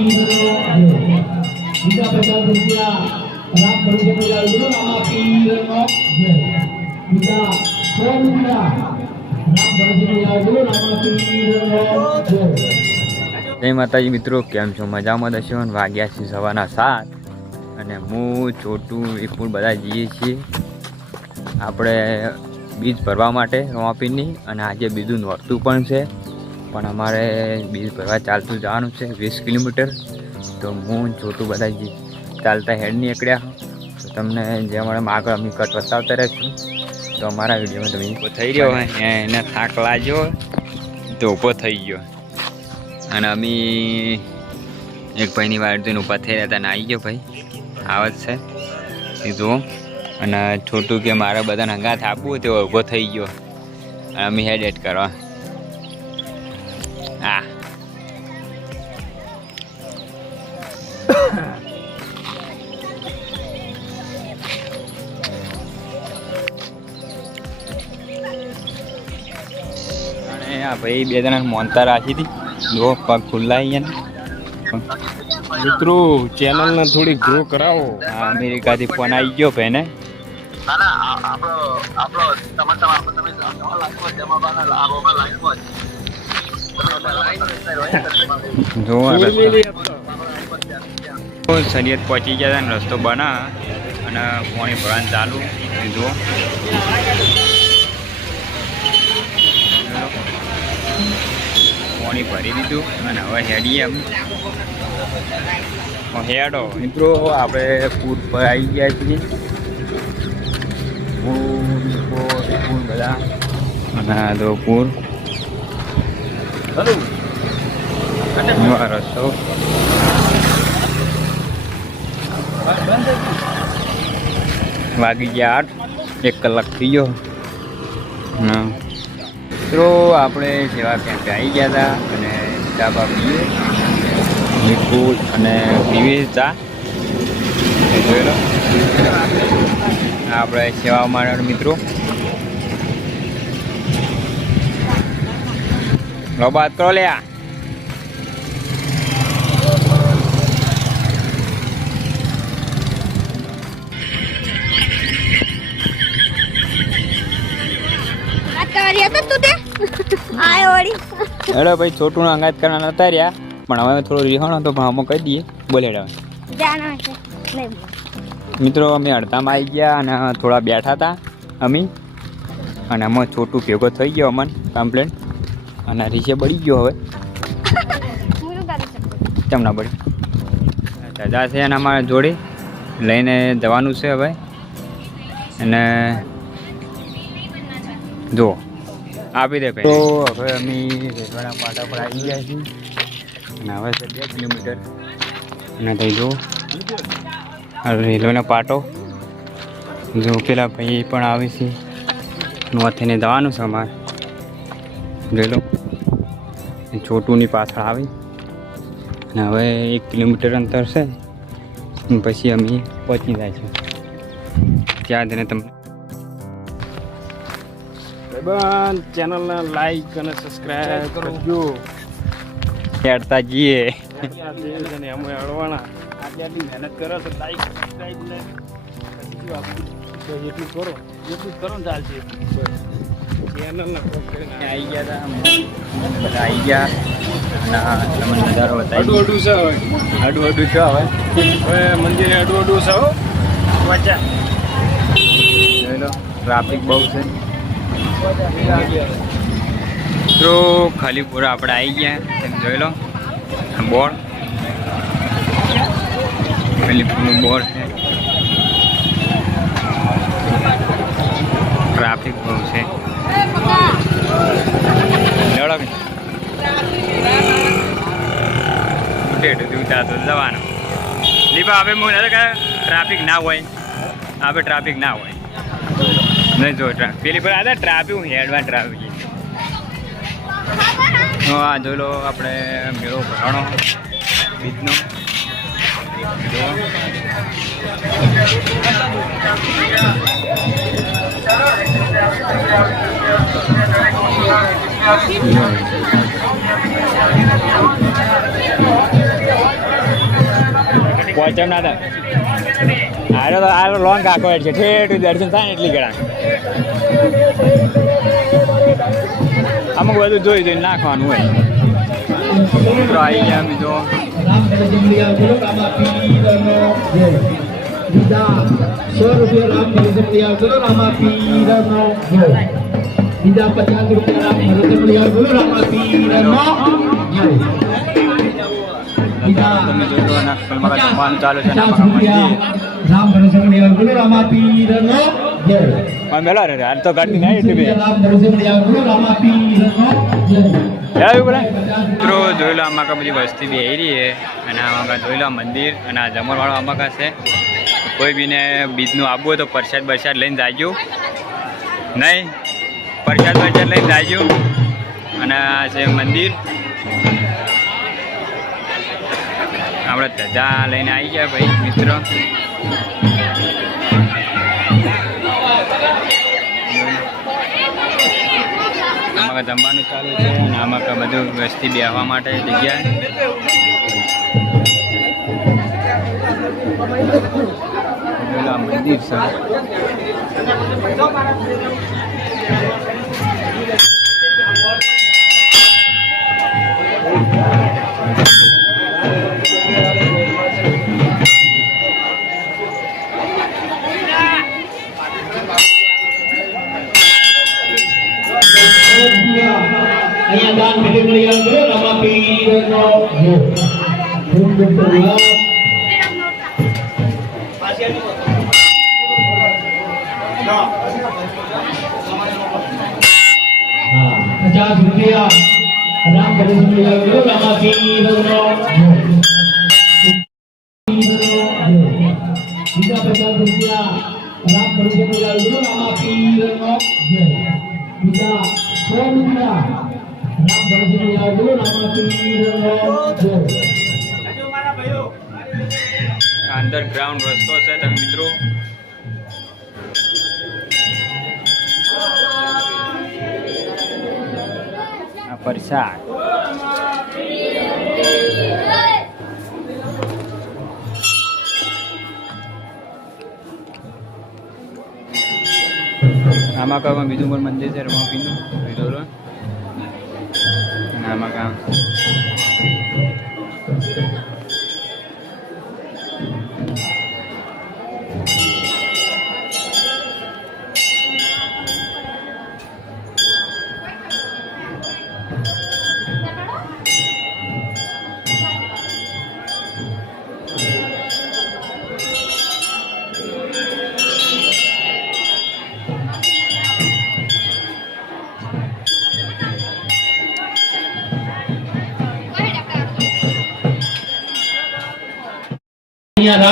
બીજા પચાસ રૂપિયા રામ ભરોસે બોલાવ્યો રામા પીરનો જય બીજા સો રૂપિયા રામ બોલાવ્યો રામા પીરનો જય માતાજી મિત્રો, કેમ છો? મજામાં દશો વાગ્યા છે સવારના સાત અને હું, છોટું, વિપુલ બધા જઈએ છીએ. આપણે બીજ ભરવા માટે રોમાપીની અને આજે બીજું નોરતું પણ છે. પણ અમારે બિલ ભરવા ચાલતું જવાનું છે વીસ કિલોમીટર. તો હું છોટું બધા જી- ચાલતા હેડ નીકળ્યા તો તમને જે મળે આગળ અમે કટ બતાવતા રહીશું. તો અમારા વિડીયોમાં તમે ઊભો થઈ રહ્યો હોય એને થાક લાગ્યો તો ઊભો થઈ ગયો અને અમે એક ભાઈની વાડ જોઈને ઊભા થઈ રહ્યા હતા આવી ગયો ભાઈ. આવત છે. સીધો. અને છોટું કે મારે બધાને હંગાથ આપવું તો ઊભો થઈ ગયો. અને અમે હેડ એડ કરવા. આ ભાઈ બે જણા મોનતા રાખી હતી. જો પગ ખુલ્લા અહીંયા. મિત્રો ચેનલને થોડી ગ્રો કરાવો. આ અમેરિકાથી ફોન આવી ગયો ભાઈને. જો આ સરિયત પહોંચી ગયા ને રસ્તો બના. અને પાણી ભરાણ ચાલુ. જો. પાણી ભરી દીધું અને હવે હેડીએ એમ. હેડો. મિત્રો આપણે પૂર પર આવી ગયા છીએ. પૂર પૂર પૂર બધા. અને તો પૂર રસ્તો વાગી ગયા આઠ. એક કલાક થઈ ગયો. હા. મિત્રો, આપણે સેવા કેમ્પે આવી ગયા હતા અને ચા બા પીએ. વિપુલ અને લો. આ આપણે સેવા માણસ મિત્રો. લો બાદ કરો લે હેડો ભાઈ છોટું અંગાત કરવાના નતા રહ્યા પણ હવે થોડો રિહાણો પણ અમે કહી દઈએ. બોલે હેડો જાના છે. નહીં મિત્રો અમે અડધામાં આવી ગયા અને થોડા બેઠા હતા અમે. અને અમે છોટું ભેગો થઈ ગયો અમન કમ્પ્લેન અને રીસે બળી ગયો હવે. કેમ ના બળી? દાદા છે અને અમારા જોડે. લઈને જવાનું છે હવે. અને જો આપી દે ભાઈ તો હવે અમે રેલવેના પાટા પર આવી ગયા છીએ. અને હવે છે બે કિલોમીટર. અને થઈ જો આ રેલવેનો પાટો. જો પેલા ભાઈ પણ આવે છે. નોથીને દવાનું છે અમારે. જોઈ લો. એ છોટુની પાછળ આવી. અને હવે એક કિલોમીટર અંતર છે. પછી અમે પહોંચી જાય છે. ત્યાં જઈને તમને. ભાઈબંધ ચેનલને લાઈક અને સબસ્ક્રાઇબ કરજો. હેડતા જઈએ. અને જે અમે અડવાના. આજે આટલી મહેનત કરો તો લાઈક સબસ્ક્રાઇબ ને પછી જો આપણે તો એટલું કરો એટલું કરો ને ચાલશે. ચેનલને આવી ગયા હતા બધા આવી ગયા. આ તમને નજારો અડું બતાવી અડું છે હવે. અડું અડું છો હવે. હવે મંદિરે અડું અડું છે હો. વચ્ચા જોઈ લો ટ્રાફિક બહુ છે. મિત્રો ખાલીપુર આપણે આવી ગયા. તેમ જોઈ લો. બોર્ડ ખાલીપુરનું બોર્ડ છે. ટ્રાફિક બહુ છે. લેવડો કે ટેટ જોતા તો જવાનું. દીપા હવે નથી ટ્રાફિક ના હોય. આપણે ટ્રાફિક ના હોય. નહીં જો પેલી પર આ ટ્રાપ્યું હેડવા ટ્રાપી હા જોઈ લો આપણે મેળો ભરાણો, બીજનો. જો. પહોંચે ના આરે તો આરે લોંગ કાકો છે. ઠેઠ દર્શન થાય એટલી ગળા અમુક બધું જોઈ જોઈને નાખવાનું હોય. મિત્રો આવી ગયા બીજો. રામ બીજા રામ પચાસ રૂપિયા રામ ભરજમિયા બોલો રામાપીરનો જય તમે જોઈ લો ચાલુ છે રામ તો ગાડી નહીં એટલી બી બધી વસ્તી બી રહી છે અને આમાં જોઈ મંદિર અને આ જમણવાળો આમાં છે. કોઈ બીને બીજનું આવવું હોય તો પ્રસાદ બરસાદ લઈને જાજો. નહીં, પ્રસાદ બરસાદ લઈને જાજો. અને આ છે મંદિર. આપણે ધજા લઈને આવી ગયા ભાઈ, મિત્ર. આમાં જમવાનું ચાલુ છે અને આમાં બધું વસ્તી બેહવા માટે જગ્યા. મંદિર છે. અહીંયા દાન ભરજમિયા બોલો રામાપીરનો જય ખૂબ ખૂબ ધન્યવાદ હા પચાસ રૂપિયા રામ ભરજમિયા બોલો રામાપીરનો જય અંડરગ્રાઉન્ડ રસ્તો છે તમે મિત્રો. પ્રસાદ આમાં કામ બીજું પણ મંદિર છે રમાપીનું જોઈ લો અને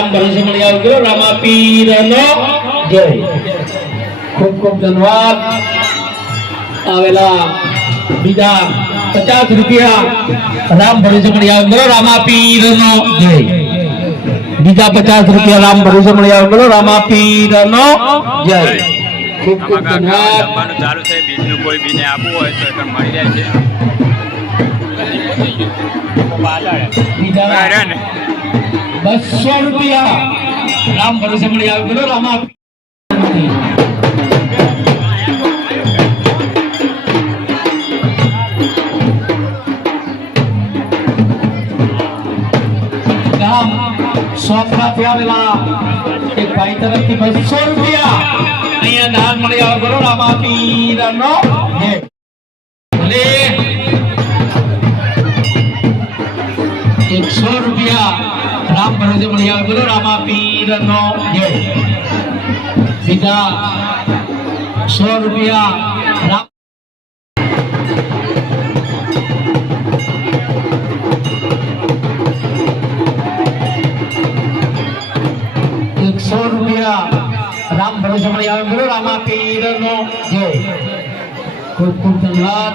રામ ભરોસે મળી આવજો જય. ખૂબ ખૂબ ધન્યવાદ. આવેલા બીજા પચાસ રૂપિયા રામ ભરોસે મળી આવજો રામાપીરનો જય. બીજા પચાસ રૂપિયા રામ ભરોસે મળી આવજો રામાપીરનો જય. ખૂબ ખૂબ ધન્યવાદ. ચાલુ છે બીજનું કોઈ બીને આપવું હોય તો મળી જાય છે. બસો રૂપિયા. રામ ભરોસે મળી આવજો રામા રામ એક ભાઈ તરફથી રૂપિયા. અહીંયા દાન મળી આવે. કરો રામા પીરનો એકસો રૂપિયા. રામ ભરોસે મળી આવે બોલો રામા પીરનો જય પિતા, સો રૂપિયા. રામ એકસો રૂપિયા. રામ ભરોસે મળી આવે બોલો રામા પીરનો જય ખૂબ ખૂબ ધન્યવાદ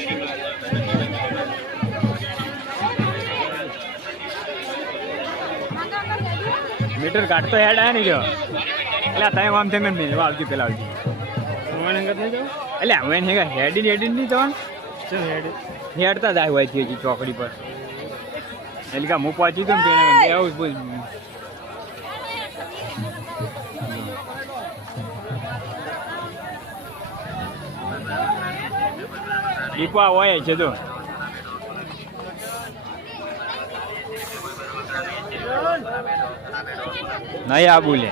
મીટર કાઢતો હેડ આવે ને જો એટલે તમે આમ તમે નહીં આવતી પેલા આવતી તમારે અંગત નહીં જાવ એટલે હવે એને હેડી હેડી નહીં શું હેડ. હેડતા જ હોય છે ચોકડી પર. એટલે કે હું પહોંચી તો ને આવું બોલ દીપા હોય છે તો નહીં આ બોલે.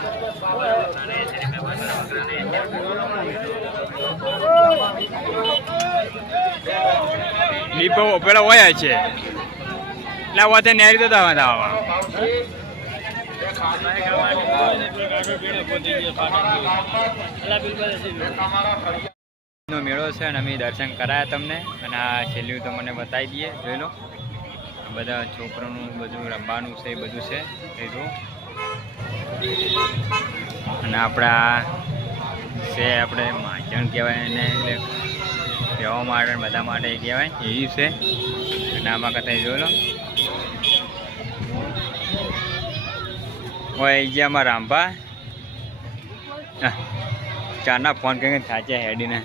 દીપો પેલા હોય છે. એટલે વાતે નેરી તો તમે દાવા. નો મેળો છે અને અમે દર્શન કરાયા તમને. અને આ છેલ્લું તો મને બતાવી દઈએ. જોઈ લો. આ બધા છોકરાનું બધું રમવાનું છે એ બધું છે. એ જો અને આપણા છે આપણે માચણ કહેવાય એને, એટલે કહેવા માટે બધા માટે કહેવાય. એવી છે. અને આમાં કથા જોઈ લો હોય જે અમારા રામભા ચારના ફોન કરીને થાચ્યા હેડીને.